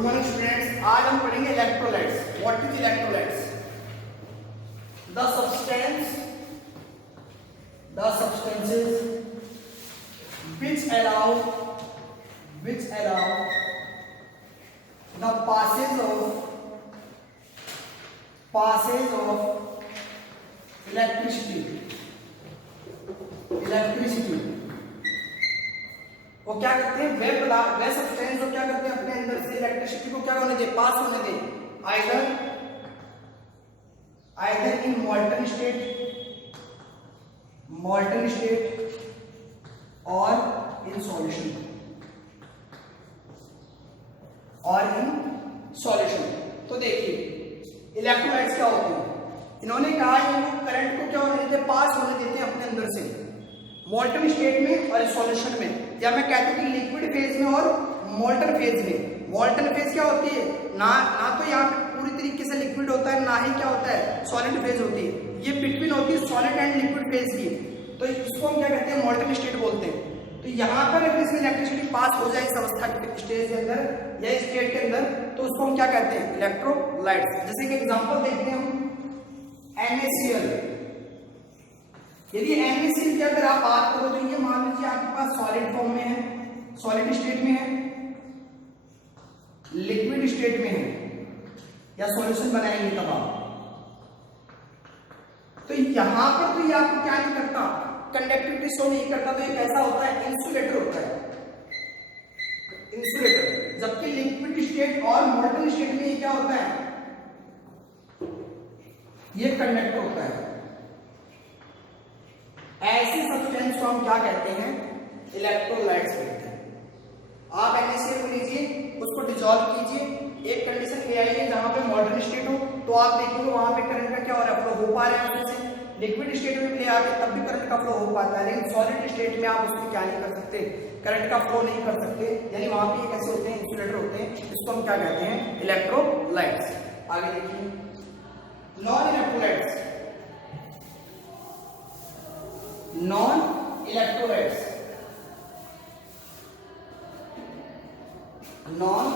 Good morning students, आज हम पढ़ेंगे electrolytes. What is electrolytes? The substances which allow the passage of electricity वो क्या करते हैं? वे सब्सटेंस जो क्या करते हैं, अपने अंदर से इलेक्ट्रिसिटी को क्या होने दे, पास होने दे, आइदर इन मॉल्टन स्टेट और इन सॉल्यूशन। तो देखिए इलेक्ट्रोलाइट्स क्या होते हैं। इन्होंने कहा ये करंट को क्या होने देते हैं, पास होने देते हैं अपने अंदर से मॉल्टन स्टेट में और सॉल्यूशन में, या मैं कहता हूं कि लिक्विड फेज में और मोल्टन फेज में। मोल्टन फेज क्या होती है, ना तो यहाँ पे पूरी तरीके से लिक्विड होता है, ना ही क्या होता है सॉलिड फेज होती है। ये बिटवीन होती है सॉलिड एंड लिक्विड फेज की, तो इसको हम क्या कहते हैं, मोल्टन स्टेट बोलते हैं। तो यहाँ पर अगर इसमें इलेक्ट्रिसिटी पास हो जाए इस अवस्था के स्टेज के अंदर या स्टेट के अंदर, तो उसको हम क्या कहते हैं, इलेक्ट्रोलाइट्स। जैसे कि एग्जांपल देखते हैं हम NaCl। यदि NaCl की अगर आप बात करो तो ये मान लीजिए आपके पास सॉलिड फॉर्म में है, सॉलिड स्टेट में है, लिक्विड स्टेट में है, या सॉल्यूशन बनाएंगे तब आप, तो यहां पर तो ये आपको क्या नहीं करता, कंडक्टिविटी शो नहीं करता, तो ये कैसा होता है, इंसुलेटर होता है, इंसुलेटर। जबकि लिक्विड स्टेट और मोल्टन स्टेट में ये क्या होता है, ये कंडक्टर होता है। ऐसे सब्सटेंस को हम क्या कहते हैं, इलेक्ट्रोलाइट्स कहते हैं। आप NaCl को लीजिए, उसको डिसॉल्व कीजिए, एक कंडीशन ले आइए जहां पे मॉल्टन स्टेट हो, तो आप देखिए वहां पे करंट का क्या हो रहा है, फ्लो हो पा रहा है उससे। लिक्विड स्टेट में ले आके तब भी करंट का फ्लो हो पाता है, लेकिन सॉलिड स्टेट में आप उसमें क्या नहीं कर सकते, करंट का फ्लो नहीं कर सकते, यानी वहां पे कैसे होते हैं, इंसुलेटर होते हैं। इसको हम क्या कहते हैं, इलेक्ट्रोलाइट्स। आगे देखिए नॉन इलेक्ट्रोलाइट्स। नॉन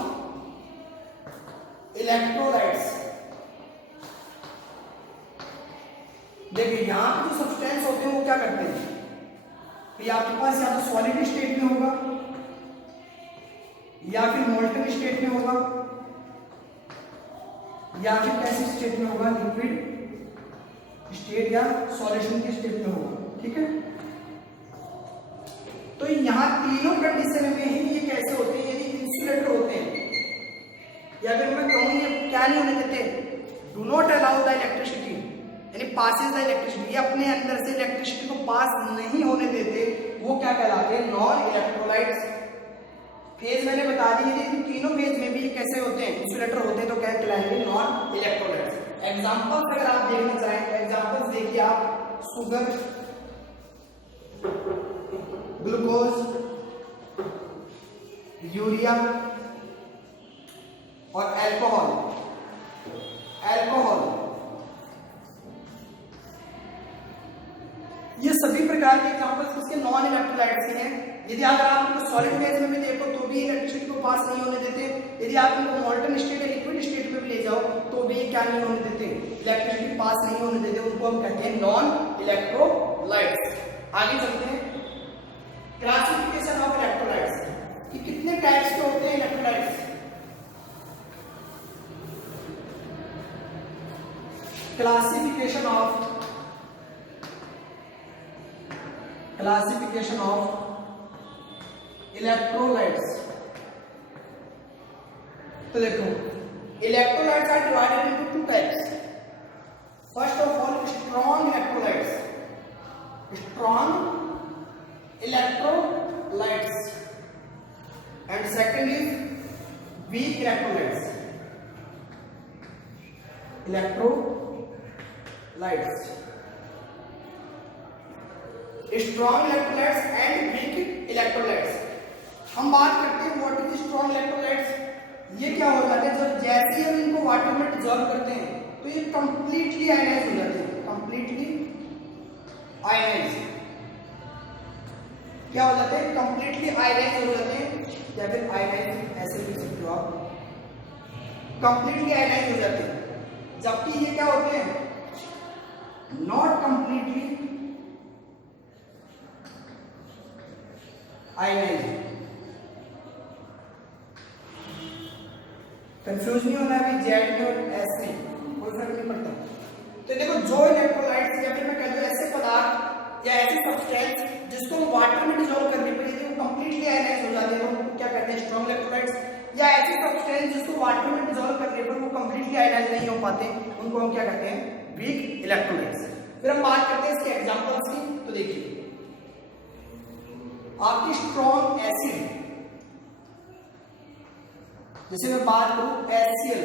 इलेक्ट्रोलाइट्स देखिए यहां पे जो सब्सटेंस होते हैं वो क्या करते हैं, तो आपके पास या तो सॉलिड स्टेट में होगा या फिर मोल्टन स्टेट में होगा या फिर कैसी स्टेट में होगा, लिक्विड स्टेट या सॉल्यूशन की स्टेट में होगा। ठीक है, तो यहां तीनों कंडीशन में ही ये कैसे होते हैं, यदि इंसुलेटर होते हैं, या फिर मैं कहूं ये क्या नहीं होने देते, do not allow the electricity, यानी पासेस द इलेक्ट्रिसिटी, ये अपने अंदर से इलेक्ट्रिसिटी को पास नहीं होने देते, वो क्या कहलाते हैं, नॉन इलेक्ट्रोलाइट्स। फेज मैंने बता दी, यदि तीनों फेज में भी कैसे होते हैं, इंसुलेटर होते हैं, तो क्या कहलाएंगे, नॉन इलेक्ट्रोलाइट्स। एग्जांपल्स अगर आप देखना चाहें, एग्जांपल्स देखिए आप, शुगर, ग्लूकोज, यूरिया और अल्कोहल। ये सभी प्रकार के एग्जांपल्स इसके नॉन इलेक्ट्रोलाइट्स हैं। यदि अगर आप इनको सॉलिड फेज में भी देखो तो भी इलेक्ट्रिसिटी को पास नहीं होने देते, यदि आप इनको मोल्टन स्टेट या लिक्विड स्टेट में भी ले जाओ तो भी क्या नहीं होने देते, इलेक्ट्रिसिटी पास नहीं होने देते, उनको हम कहते हैं नॉन इलेक्ट्रोलाइट्स। आगे चलते हैं, क्लासिफिकेशन ऑफ इलेक्ट्रोलाइट्स कि कितने टाइप्स के होते हैं इलेक्ट्रोलाइट्स। Classification of electrolytes. तो देखो electrolytes are divided into two types. First of all strong electrolytes and second is weak electrolytes. Strong electrolytes and weak electrolytes. हम बात करते हैं व्हाट इज स्ट्रॉन्ग इलेक्ट्रोलाइट्स। ये क्या हो जाते हैं, जब जैसे ही हम इनको वाटर में डिसॉल्व करते हैं तो ये कंप्लीटली आयनाइज हो जाते हैं, कंप्लीटली आयनाइज। क्या हो जाते हैं, कंप्लीटली आयनाइज हो जाते हैं, या फिर आयनाइज ऐसे लिख सकते हो आप, कंप्लीटली आयनाइज हो जाते हैं, जबकि ये क्या होते हैं, नॉट कंप्लीटली आयनाइज। कंफ्यूज नहीं होना अभी, जेड में और एस में कोई फर्क नहीं पड़ता। तो देखो जो इलेक्ट्रोलाइट्स या फिर मैं कह दूं ऐसे पदार्थ या ऐसे सब्सटेंस जिसको हम वाटर में डिसॉल्व करने पर यदि वो कंप्लीटली आयनाइज हो जाते हैं तो उनको क्या कहते हैं, स्ट्रॉन्ग इलेक्ट्रोलाइट्स। या ऐसे सब्सटेंस जिसको वाटर में डिसॉल्व करने पर वो कंप्लीटली आयनाइज नहीं हो पाते उनको हम क्या कहते हैं, वीक इलेक्ट्रोलाइट्स। फिर हम बात करते हैं इसके एग्जांपल्स की। तो देखिए आपकी स्ट्रॉन्ग एसिड, जैसे मैं बात करूं HCl,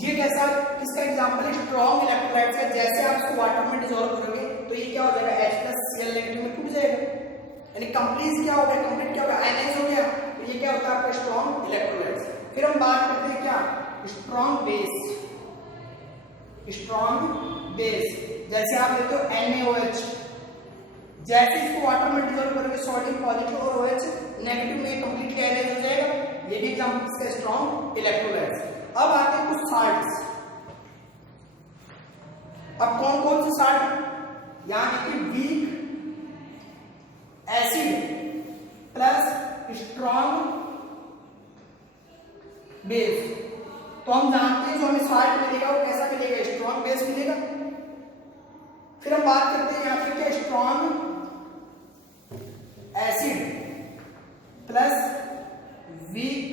ये कैसा किसका एग्जांपल है, स्ट्रॉन्ग इलेक्ट्रोलाइट का। जैसे आप इसको वाटर में डिसॉल्व करोगे तो ये क्या हो जाएगा, H+Cl नेगेटिव में टूट जाएगा, यानी कंप्लीट क्या हो गया, कंप्लीट क्या हो गया, आयनाइज हो गया। तो ये क्या होता है आपका स्ट्रॉन्ग इलेक्ट्रोलाइट। फिर हम बात करते हैं क्या, स्ट्रॉन्ग बेस। स्ट्रॉन्ग बेस जैसे आप लेते हो NaOH, जैसे इसको वाटर में डिसॉल्व करोगे सोडियम पॉजिटिव और OH नेगेटिव में कंप्लीटली आयनाइज हो जाएगा। ये भी एग्जांपल इसका स्ट्रॉन्ग इलेक्ट्रोलाइट्स। अब आते हैं कुछ साल्ट्स। अब कौन कौन से साल्ट, यानी कि weak acid plus strong base. तो हम जानते हैं जो हमें साल्ट मिलेगा वो कैसा मिलेगा, स्ट्रॉन्ग बेस मिलेगा। फिर हम बात करते हैं यहां पे क्या, strong acid plus weak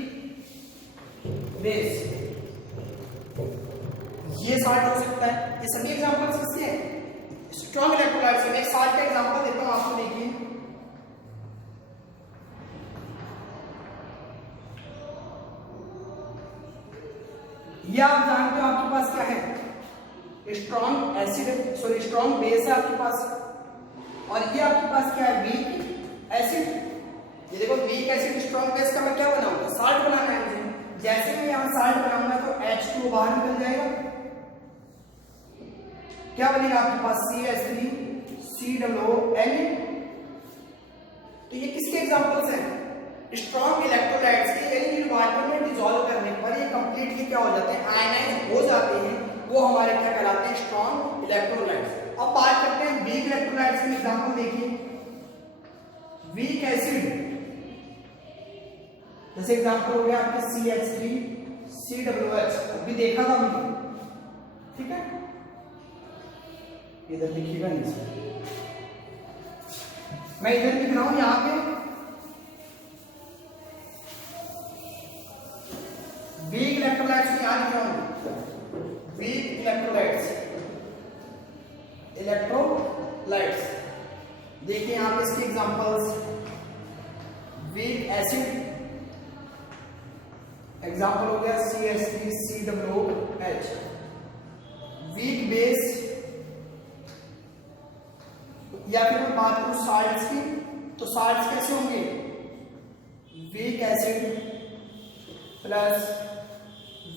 base, ये साल्ट हो सकता है। ये सभी एग्जांपल्स किसके हैं, स्ट्रॉन्ग इलेक्ट्रोलाइट्स। मैं एक साल्ट का एग्जांपल देता हूं आपको, देखिए ये आप जानते हो आपके पास क्या है, strong acid, sorry strong base है आपके पास, और ये आपके पास क्या है, वीक एसिड। ये देखो वीक एसिड स्ट्रॉन्ग बेस का मैं क्या बनाऊंगा, साल्ट बनाना है मुझे। जैसे मैं यहां साल्ट बनाऊंगा तो H2 बाहर निकल जाएगा, क्या बनेगा आपके पास, CH3 COOH। तो ये किसके एग्जांपल्स हैं, स्ट्रॉन्ग इलेक्ट्रोलाइट्स के, यानी वाटर में डिसॉल्व करने पर ये कंप्लीटली क्या हो जाते हैं, आयनाइज हो जाते हैं, वो हमारे क्या कहलाते हैं, स्ट्रॉन्ग इलेक्ट्रोलाइट्स। अब बात करते हैं वीक इलेक्ट्रोलाइट्स के एग्जांपल। देखिए वीक एसिड, जैसे एग्जांपल हो गया आपके CH3 COOH, अभी देखा था हमने, ठीक है, इधर लिखिएगा नहीं सर, मैं इधर लिख रहा हूं यहां पे वीक इलेक्ट्रोलाइट्स में याद लिखा हूं, वीक इलेक्ट्रोलाइट्स, इलेक्ट्रोलाइट्स। देखिए यहां पे इसके एग्जांपल्स, वीक एसिड एग्जांपल हो गया CH3 COOH। वीक बेस, या फिर मैं बात करूं साल्ट्स की, तो साल्ट्स कैसे होंगे, weak acid plus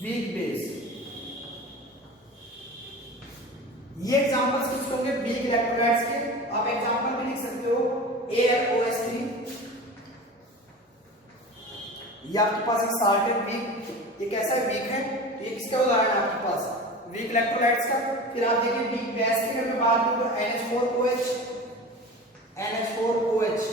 weak base. ये एग्जांपल्स किसके होंगे, वीक इलेक्ट्रोलाइट्स के। आप एग्जांपल भी लिख सकते हो AlOH3, ये आपके पास एक साल्ट है वीक, ये कैसा है, वीक है, ये किसका उदाहरण है आपके पास, वीक इलेक्ट्रोलाइट्स का। फिर आप देखिए वीक बेस की अगर मैं बात करूं तो NH4OH।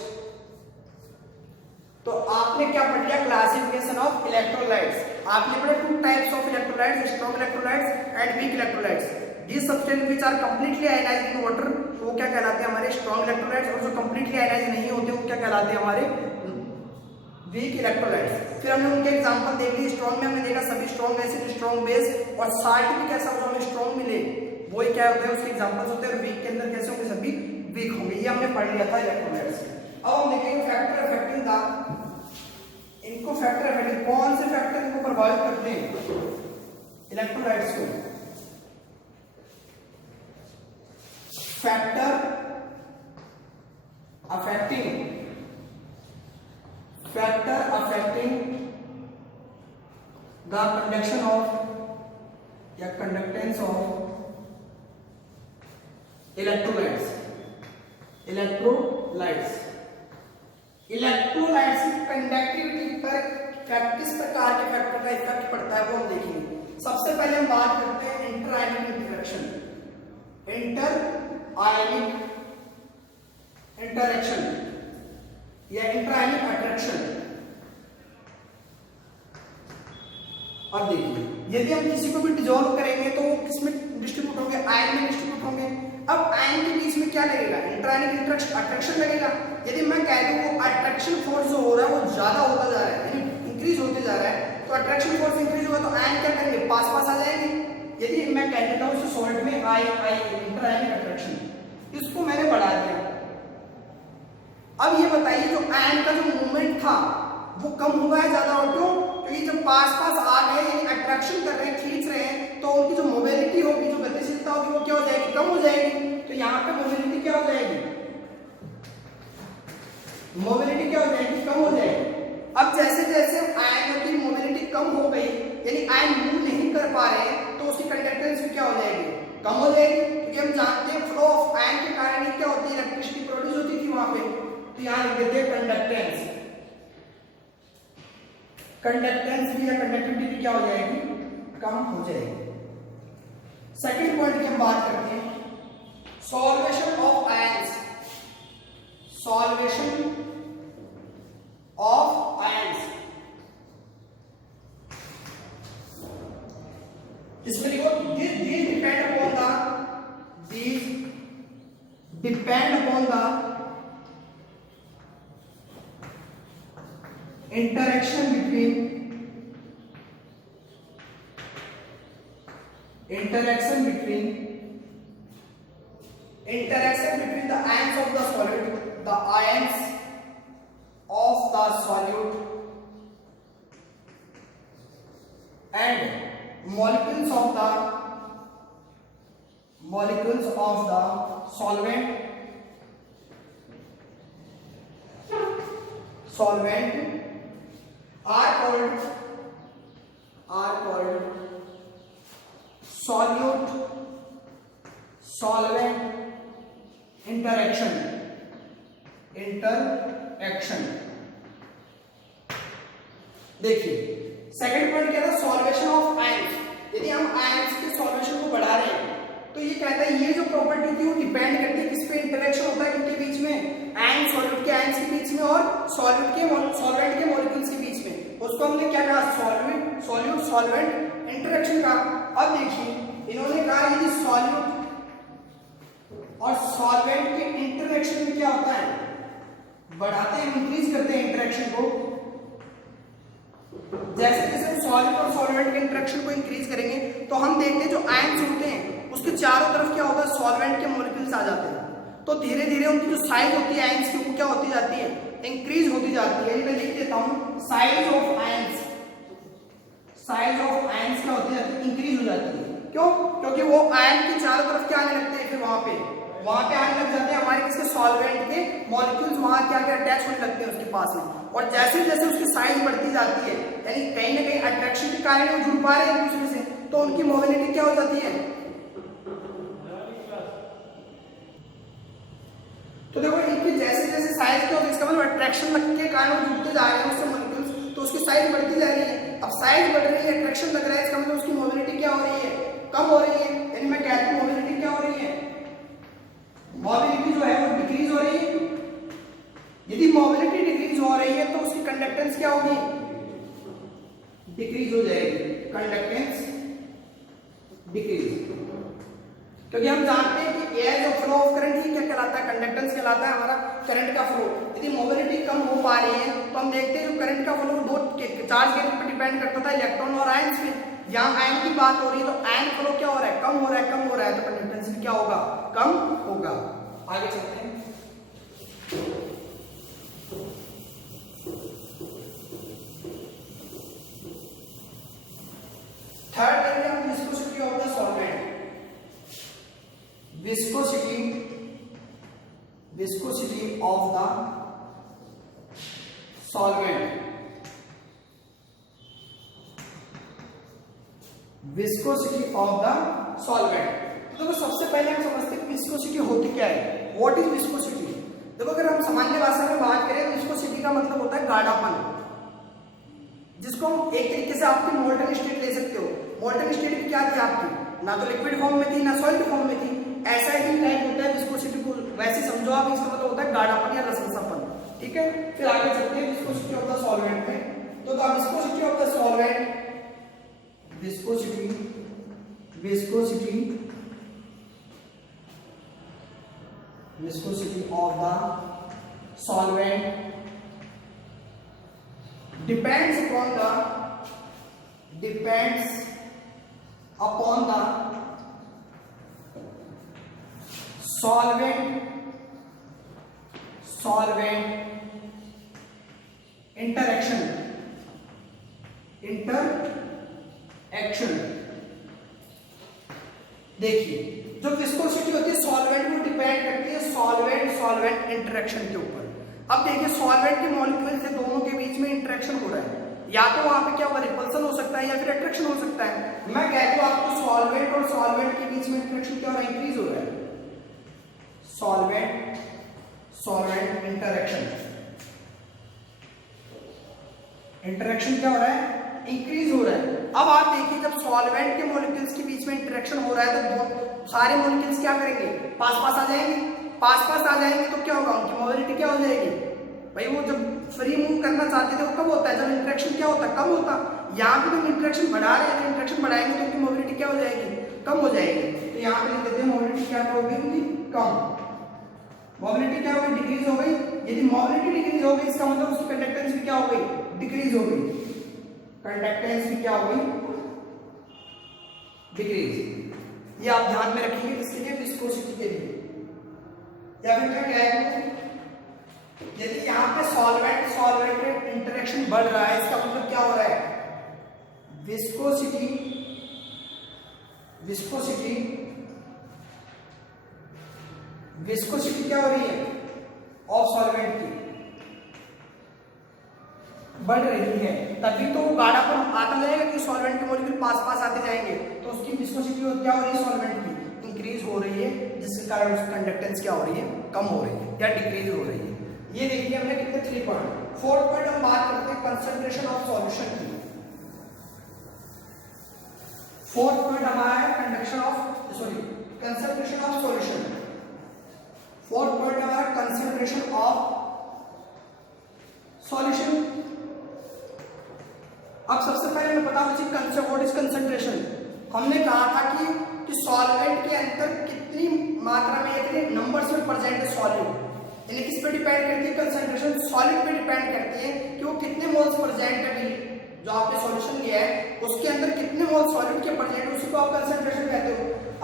तो आपने क्या पढ़ लिया, क्लासिफिकेशन ऑफ इलेक्ट्रोलाइट्स। आपने पढ़ा two types of electrolytes, strong electrolytes and weak electrolytes. These substances which are completely ionized in water, वो क्या कहलाते हैं, हमारे स्ट्रॉन्ग इलेक्ट्रोलाइट्स, और जो कंप्लीटली आयनाइज नहीं होते वो क्या कहलाते हैं, हमारे वीक इलेक्ट्रोलाइट्स। फिर हमने उनके एग्जांपल देख लिए। स्ट्रॉन्ग में हमने देखा सभी स्ट्रॉन्ग एसिड, स्ट्रॉन्ग बेस, और साल्ट भी कैसा होगा, हमें स्ट्रॉन्ग मिले वही क्या होता है, उसके एग्जांपल्स होते हैं। और वीक के अंदर कैसे होंगे, सभी वीक होंगे। ये हमने पढ़ लिया था इलेक्ट्रोलाइट्स। अब हम देखेंगे फैक्टर अफेक्टिंग द, इनको फैक्टर अफेक्टिंग, कौन से फैक्टर इनको प्रभावित करते हैं इलेक्ट्रोलाइट्स को। Factor affecting the conduction of या conductance of electrolytes की कंडक्टिविटी पर किस प्रकार के फैक्टर का इफेक्ट पड़ता है वो हम देखेंगे। सबसे पहले हम बात करते हैं इंटर आयनिक इंटरेक्शन, इंटर आयनिक इंटरेक्शन या इंटर आयनिक अट्रैक्शन। अब देखिए, यदि हम किसी को भी डिसॉल्व करेंगे तो वो किसमें डिस्ट्रीब्यूट होंगे, आयन में डिस्ट्रीब्यूट होंगे। अब आयन के बीच में क्या लगेगा, इंटर आयनिक इंटरेक्शन अट्रैक्शन लगेगा। यदि मैं कह दूं वो अट्रैक्शन फोर्स जो हो रहा है वो ज्यादा होता जा रहा है, यानी इंक्रीज होते जा रहा है, तो अट्रैक्शन फोर्स इंक्रीज होगा तो आयन क्या करेंगे, पास पास आ जाएंगे। यदि मैं कह देता हूं सॉल्ट में आई इंटर आयनिक अट्रैक्शन, इसको मैंने बढ़ा दिया। अब ये बताइए जो आयन का जो मूवमेंट था वो कम हुआ है ज्यादा, और क्यों, क्योंकि जब पास पास आ गए यानी अट्रैक्शन कर रहे हैं, खींच रहे हैं, तो उनकी जो मोबिलिटी होगी, जो गतिशीलता होगी वो क्या हो जाएगी, कम हो जाएगी। तो यहाँ पे मोबिलिटी क्या हो जाएगी, मोबिलिटी क्या हो जाएगी, कम हो जाएगी। अब जैसे जैसे आयनों की मोबिलिटी कम हो गई यानी आयन मूव नहीं कर पा रहे हैं, तो उसकी कंडक्टेंस भी क्या हो जाएगी, कम हो जाएगी। क्योंकि हम जानते हैं फ्लो ऑफ आयन के कारण क्या होती है, इलेक्ट्रिसिटी प्रोड्यूस होती थी वहां पे। तो यहाँ लिख देते हैं कंडक्टेंस, कंडक्टेंस भी या कंडक्टिविटी भी क्या हो जाएगी, कम हो जाएगी। सेकंड पॉइंट की हम बात करते हैं solvation of ions, solvation of ions. इसमें लिखो these depend upon the interaction between the ions of the solid, the ions of the solute and molecules of the solvent are called solute solvent interaction। देखिए second point क्या था, solvation of ions. यदि हम ions के solvation को बढ़ा रहे हैं तो ये कहता है ये जो प्रॉपर्टी थी वो डिपेंड करती है किस पे, इंटरेक्शन होता है किनके बीच में, आयन सॉल्यूट के आयंस के बीच में और सॉल्वेंट के मॉलिक्यूल्स के बीच में। उसको हमने क्या कहा, सॉल्यूट सॉल्वेंट इंटरेक्शन का। अब देखिए इन्होंने कहा यदि सॉल्यूट और सॉल्वेंट के इंटरेक्शन में क्या होता है, बढ़ाते हैं, इंक्रीज करते हैं इंटरेक्शन को। जैसे जैसे हम सॉल्यूट और सॉल्वेंट के इंटरेक्शन को इंक्रीज करेंगे तो हम देखते हैं जो आयंस होते हैं उसके चारों तरफ क्या होता है, सॉल्वेंट के मॉलिक्यूल्स आ जाते हैं। तो धीरे धीरे उनकी जो साइज होती है आयंस की वो क्या होती जाती है, इंक्रीज होती जाती है। मैं लिख देता हूं साइज ऑफ आयंस क्या होती जाती है, इंक्रीज हो जाती है। क्यों, क्योंकि वो आयन के चारों तरफ क्या आने लगते हैं, फिर वहां पे आने लग जाते हैं हमारे किसके, सॉल्वेंट के मॉलिक्यूल्स वहां क्या अटैच होने लगते हैं उसके पास में। और जैसे जैसे उसकी साइज बढ़ती जाती है यानी कहीं ना कहीं अट्रैक्शन के कारण वो जुड़ पा रहे हैं एक दूसरे से, तो उनकी मोबिलिटी क्या हो जाती है। तो देखो इनकी जैसे जैसे साइज क्या होती है, इसका मतलब अट्रैक्शन के कारण वो जुड़ते जा रहे हैं उससे मॉलिक्यूल्स, तो उसकी साइज बढ़ती जा रही है। अब साइज बढ़ रही है, अट्रैक्शन लग रहा है, इसका मतलब उसकी मोबिलिटी क्या हो रही है, कम हो रही है। यानी मैं कहता हूं मोबिलिटी क्या हो रही है, मोबिलिटी जो है वो डिक्रीज हो रही है। यदि मोबिलिटी डिक्रीज हो रही है तो उसकी कंडक्टेंस क्या होगी, डिक्रीज हो जाएगी, कंडक्टेंस डिक्रीज। क्योंकि हम जानते हैं कि एयर जो फ्लो ऑफ करंट ही क्या कहलाता है, कंडक्टेंस कहलाता है हमारा करंट का फ्लो। यदि मोबिलिटी कम हो पा रही है तो हम देखते हैं जो करंट का फ्लो दो चार्ज के पर डिपेंड करता था, इलेक्ट्रॉन और आयंस पे। यहाँ आयन की बात हो रही है तो आयन फ्लो क्या हो रहा है, कम हो रहा है, तो कंडक्टेंस भी क्या होगा, कम होगा। आगे चलते हैं। थर्ड लेंगे हम viscosity of the solvent. Viscosity of the solvent. Viscosity of the solvent. तो देखो सबसे पहले हम समझते हैं विस्कोसिटी होती क्या है, व्हाट इज विस्कोसिटी। देखो अगर हम सामान्य भाषा में बात करें विस्कोसिटी का मतलब होता है गाढ़ापन। जिसको हम एक तरीके से आपकी मोल्टन स्टेट ले सकते हो। मोल्टन स्टेट भी क्या थी आपकी, ना तो लिक्विड फॉर्म में थी ना सॉलिड फॉर्म में थी। ऐसा ही टाइप होता है विस्कोसिटी को, वैसे समझो आप, इसका मतलब होता है गाढ़ापन या रसरसापन। ठीक है, फिर आगे चलते हैं विस्कोसिटी ऑफ द सॉल्वेंट में। तो viscosity of the solvent, viscosity of the solvent depends upon the solvent interaction। देखिए, जो विस्कोसिटी होती है सॉल्वेंट को डिपेंड करती है सॉल्वेंट इंटरेक्शन के ऊपर। अब देखिए, सॉल्वेंट के मॉलिक्यूल से दोनों के बीच में इंटरेक्शन हो रहा है, या तो वहां पे क्या होगा, रिपल्सन हो सकता है या फिर अट्रैक्शन हो सकता है। मैं कहता हूं आपको सॉल्वेंट और सॉल्वेंट के बीच में इंटरेक्शन क्या हो रहा है, इंक्रीज हो रहा है। सॉल्वेंट इंटरेक्शन क्या हो रहा है, इंक्रीज हो रहा है। अब आप देखिए, जब सॉल्वेंट के मॉलिक्यूल्स के बीच में इंटरेक्शन हो रहा है तो सारे मॉलिक्यूल्स क्या करेंगे, पास पास आ जाएंगे। तो क्या होगा, उनकी मोबिलिटी क्या हो जाएगी भाई, वो जब फ्री मूव करना चाहते थे वो कब होता है, जब इंटरेक्शन क्या होता है, कम होता। यहाँ पे जब इंटरेक्शन बढ़ा रहे हैं तो इंटरेक्शन बढ़ाएंगे तो उनकी मोबिलिटी क्या हो जाएगी, कम हो जाएगी। तो यहाँ पे लिख देते हैं मोबिलिटी क्या होगी उनकी, कम। मोबिलिटी क्या होगी, डिक्रीज हो गई। यदि मोबिलिटी डिक्रीज हो गई इसका मतलब उसकी कंडक्टेंस भी क्या हो गई, डिक्रीज हो गई। कंडक्टेंस भी क्या हो गई, डिक्रीज। ये आप ध्यान में रखेंगे किसके लिए, विस्कोसिटी के लिए। या फिर क्या है, यदि यहाँ पे सॉल्वेंट में इंटरेक्शन बढ़ रहा है इसका मतलब क्या हो रहा है, विस्कोसिटी क्या हो रही है ऑफ सॉल्वेंट की, बढ़ रही है। तभी तो गाढ़ापन आता जाएगा कि सॉल्वेंट के मॉलिक्यूल पास आते जाएंगे, तो उसकी विस्कोसिटी क्या हो रही है, सॉल्वेंट की इंक्रीज हो रही है, जिसके कारण उसकी कंडक्टेंस क्या हो रही है, कम हो रही है या डिक्रीज हो रही है। ये देखिए हमने कितने 3 पॉइंट। 4th पॉइंट हम बात करते हैं कंसंट्रेशन ऑफ सॉल्यूशन की। 4th पॉइंट हमारा है concentration of solution. 4th point हमारा कंसंट्रेशन ऑफ सॉल्यूशन। अब सबसे पहले हमें पता होना चाहिए व्हाट इज कंसंट्रेशन। हमने कहा था कि सॉल्वेंट के अंदर कितनी मात्रा में, कितने नंबर्स में प्रेजेंट है सॉल्यूट, यानी किस पे डिपेंड करती है, कंसंट्रेशन सॉलिड पे डिपेंड करती है कि वो कितने मोल्स प्रेजेंट है, जो आपने सॉल्यूशन लिया है उसके अंदर कितने मोल सॉलिड के प्रेजेंट है, उसी को आप कंसंट्रेशन कहते हो।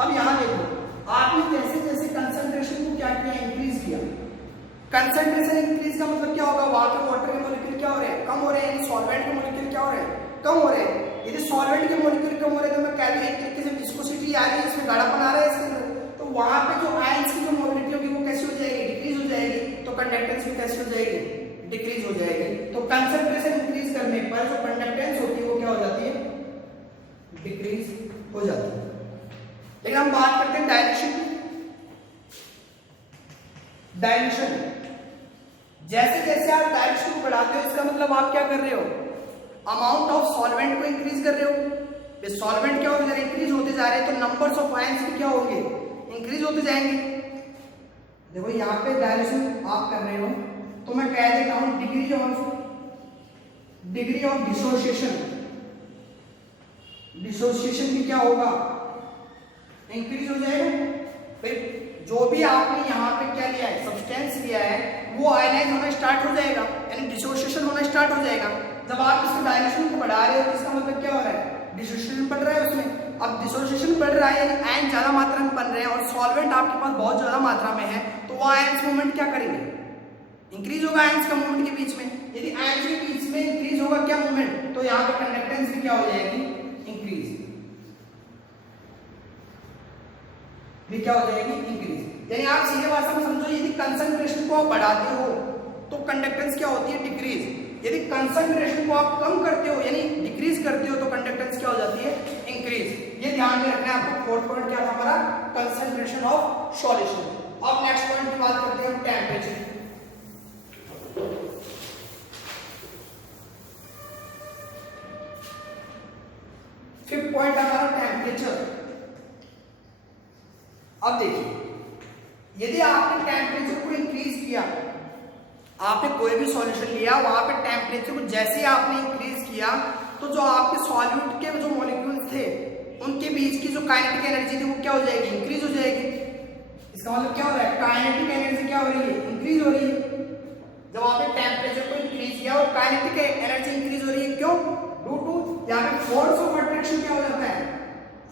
अब यहाँ देखो, आपने जैसे जैसे कंसंट्रेशन को क्या किया, इंक्रीज किया। कंसंट्रेशन इंक्रीज का मतलब क्या होगा, वहां पे वाटर के मॉलिक्यूल क्या हो रहे हैं, कम हो रहे हैं, सॉल्वेंट के मॉलिक्यूल क्या हो रहे हैं, कम हो रहे हैं। यदि सॉल्वेंट के मॉलिक्यूल कम हो रहे हैं तो मैं कह रही हूं एक तरीके से विस्कोसिटी आ रही है, इसमें गाढ़ापन आ रहा है इसके अंदर, तो वहां पे जो आयंस की जो मोबिलिटी होगी वो कैसी हो जाएगी, डिक्रीज हो जाएगी। तो कंडक्टेंस भी कैसी हो जाएगी, डिक्रीज हो जाएगी। तो कंसंट्रेशन इंक्रीज करने पर जो कंडक्टेंस होती है वो क्या हो जाती है, डिक्रीज हो जाती है। लेकिन हम बात करते हैं डायल्यूशन की। डायल्यूशन, जैसे जैसे आप डायल्यूशन को बढ़ाते हो इसका मतलब आप क्या कर रहे हो, अमाउंट ऑफ सॉल्वेंट को इंक्रीज कर रहे हो। सॉल्वेंट क्या होगा, इंक्रीज होते जा रहे हैं तो नंबर्स ऑफ आयंस भी क्या होंगे, इंक्रीज होते जाएंगे। देखो यहाँ पे डायल्यूशन आप कर रहे हो तो मैं कह देता हूं डिग्री ऑफ डिसोसिएशन भी क्या होगा, इंक्रीज हो जाएगा। भाई जो भी आपने यहाँ पे क्या लिया है, सब्सटेंस लिया है, वो आयनाइज होना स्टार्ट हो जाएगा, यानी डिसोसिएशन होना स्टार्ट हो जाएगा। जब आप इसके डायल्यूशन को बढ़ा रहे हो तो इसका मतलब क्या हो रहा है, डिसोसिएशन बढ़ रहा है उसमें। अब डिसोसिएशन बढ़ रहा है यानी आयन ज्यादा मात्रा में बन रहे हैं और सॉल्वेंट आपके पास बहुत ज्यादा मात्रा में है, तो वो आयंस मूवमेंट क्या करेंगे, इंक्रीज होगा आयंस का मूवमेंट के बीच में। यदि आयंस के बीच में इंक्रीज होगा क्या मूवमेंट, तो यहाँ पे कंडक्टेंस भी क्या हो जाएगी, इंक्रीज भी क्या हो जाएगी, इंक्रीज। यानी आप सीधे भाषा में समझो, यदि कंसंट्रेशन को आप बढ़ाते हो तो कंडक्टेंस क्या होती है, डिक्रीज। यदि कंसंट्रेशन को आप कम करते हो यानी डिक्रीज करते हो तो कंडक्टेंस क्या हो जाती है, इंक्रीज। ये ध्यान में रखना है आपको। 4th पॉइंट क्या था हमारा, कंसंट्रेशन ऑफ सॉल्यूशन। अब नेक्स्ट पॉइंट की बात करते हैं हम, टेम्परेचर। फिफ्थ पॉइंट हमारा टेम्परेचर। अब देखिए, यदि आपने टेम्परेचर को इंक्रीज किया, आपने कोई भी सॉल्यूशन लिया, वहां पे टेम्परेचर को जैसे ही आपने इंक्रीज किया तो जो आपके सॉल्यूट के जो मॉलिक्यूल्स थे उनके बीच की जो काइनेटिक एनर्जी थी वो क्या हो जाएगी, इंक्रीज हो जाएगी। इसका मतलब क्या हो रहा है, काइनेटिक एनर्जी क्या हो रही है, इंक्रीज हो रही है। जब आपने टेम्परेचर को इंक्रीज किया और काइनेटिक एनर्जी इंक्रीज हो रही है, क्यों, ड्यू टू यहाँ पे फोर्स ऑफ अट्रैक्शन क्या हो जाता है,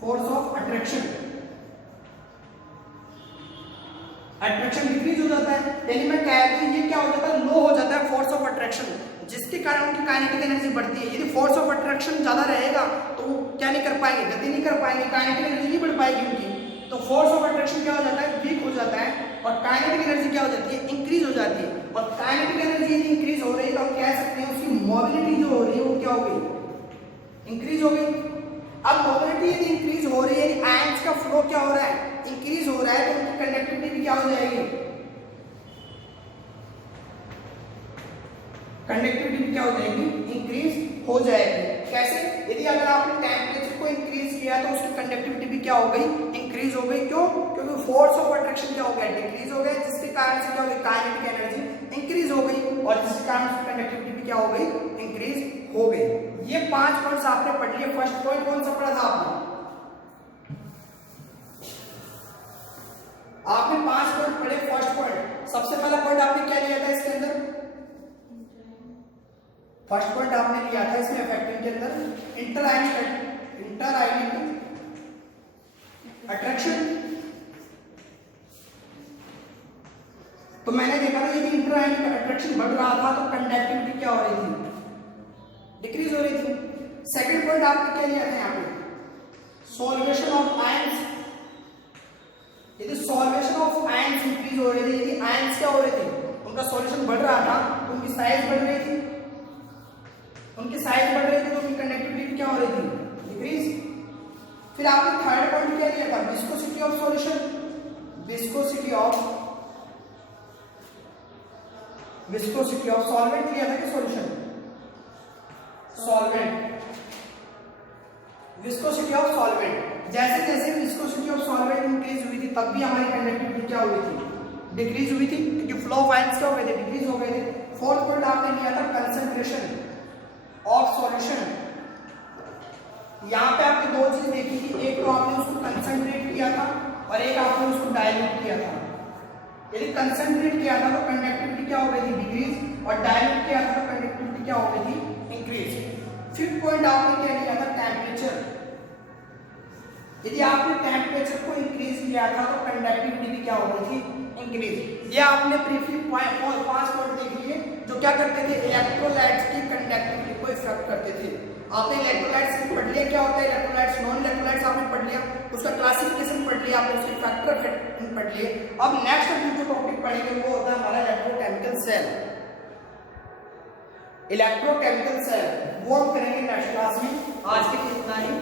फोर्स ऑफ अट्रैक्शन डिक्रीज हो जाता है। यानी मैं कह दूं ये क्या हो जाता है, लो हो जाता है फोर्स ऑफ अट्रैक्शन, जिसके कारण उनकी काइनेटिक एनर्जी बढ़ती है। यदि फोर्स ऑफ अट्रैक्शन ज्यादा रहेगा तो वो क्या नहीं कर पाएंगे, गति नहीं कर पाएंगे, काइनेटिक एनर्जी नहीं बढ़ पाएगी उनकी। तो फोर्स ऑफ अट्रैक्शन क्या हो जाता है, वीक हो जाता है, और काइनेटिक एनर्जी क्या हो जाती है, इंक्रीज हो जाती है। और काइनेटिक एनर्जी यदि इंक्रीज हो रही है तो हम कह सकते हैं उसकी मोबिलिटी जो हो रही है वो क्या हो गई, इंक्रीज हो गई। अब मोबिलिटी यदि इंक्रीज हो रही है, आयंस का फ्लो क्या हो रहा है, इंक्रीज हो रहा है, तो उनकी कंडक्टिविटी भी क्या हो जाएगी, कंडक्टिविटी भी क्या हो जाएगी, इंक्रीज हो जाएगी। कैसे, यदि अगर आपने टेम्परेचर को इंक्रीज किया तो उसकी कंडक्टिविटी भी क्या हो गई, इंक्रीज हो गई। क्यों, क्योंकि फोर्स ऑफ अट्रैक्शन क्या हो गया, डिक्रीज हो गया, जिसके कारण से क्या हो गई, काइनेटिक एनर्जी इंक्रीज हो गई, और जिसके कारण से कंडक्टिविटी भी क्या हो गई, इंक्रीज हो गई। ये 5 पॉइंट्स आपने पढ़ लिए। फर्स्ट पॉइंट कौन सा पढ़ा था आपने 5 पॉइंट पढ़े। फर्स्ट पॉइंट, सबसे पहला पॉइंट आपने क्या लिया था इसके अंदर, फर्स्ट पॉइंट आपने लिया था इसमें इफेक्टिव के अंदर इंटर आयनिक अट्रैक्शन। तो मैंने देखा था यदि इंटर आयनिक अट्रैक्शन बढ़ रहा था तो कंडक्टिविटी क्या हो रही थी, डिक्रीज हो रही थी। सेकंड पॉइंट आपने क्या लिया था यहाँ पे, सॉल्वेशन ऑफ आयंस। यदि सॉल्वेशन ऑफ आयंस इंक्रीज हो रही थी, यदि आयंस क्या हो रहे थे, उनका सॉल्यूशन बढ़ रहा था तो उनकी साइज बढ़ रही थी, उनकी साइज बढ़ रही थी तो उनकी कंडक्टिविटी क्या हो रही थी, डिक्रीज। फिर आपने थर्ड पॉइंट क्या लिया था, viscosity of solution, viscosity of solvent लिया था कि solution, solvent, viscosity of solvent. जैसे जैसे विस्कोसिटी ऑफ सॉल्वेंट इंक्रीज हुई थी तब भी हमारी कंडक्टिविटी क्या हुई थी, डिक्रीज हुई थी, क्योंकि फ्लो ऑफ आयंस क्या हो गए थे, डिक्रीज हो गए थे। फोर्थ पॉइंट आपने लिया था कंसंट्रेशन ऑफ सॉल्यूशन। यहाँ पे आपने 2 चीज देखी थी, एक तो आपने उसको कंसंट्रेट किया था और एक आपने उसको डायल्यूट किया था। यदि कंसंट्रेट किया था तो कंडक्टिविटी क्या हो गई थी, डिक्रीज, और डायल्यूट किया था तो कंडक्टिविटी क्या हो गई थी, इंक्रीज। फिफ्थ पॉइंट आपने क्या लिया था, टेम्परेचर। यदि आपने टेम्परेचर को इंक्रीज किया था तो कंडक्टिविटी भी क्या हो गई थी, इंक्रीज। ये आपने ब्रीफली 5 पॉइंट देख लिए जो क्या करते थे, इलेक्ट्रोलाइट्स की कंडक्टिविटी को इफेक्ट करते थे। आपने इलेक्ट्रोलाइट्स पढ़ लिया, क्या होता है इलेक्ट्रोलाइट्स, नॉन इलेक्ट्रोलाइट्स आपने पढ़ लिया, उसका क्लासिफिकेशन पढ़ लिया आपने, उसके फैक्टर पढ़ लिए। अब नेक्स्ट जो टॉपिक पढ़ेंगे वो होता है हमारा इलेक्ट्रोकेमिकल सेल। इलेक्ट्रोकेमिकल सेल वो हम करेंगे नेक्स्ट क्लास में। आज के लिए इतना ही।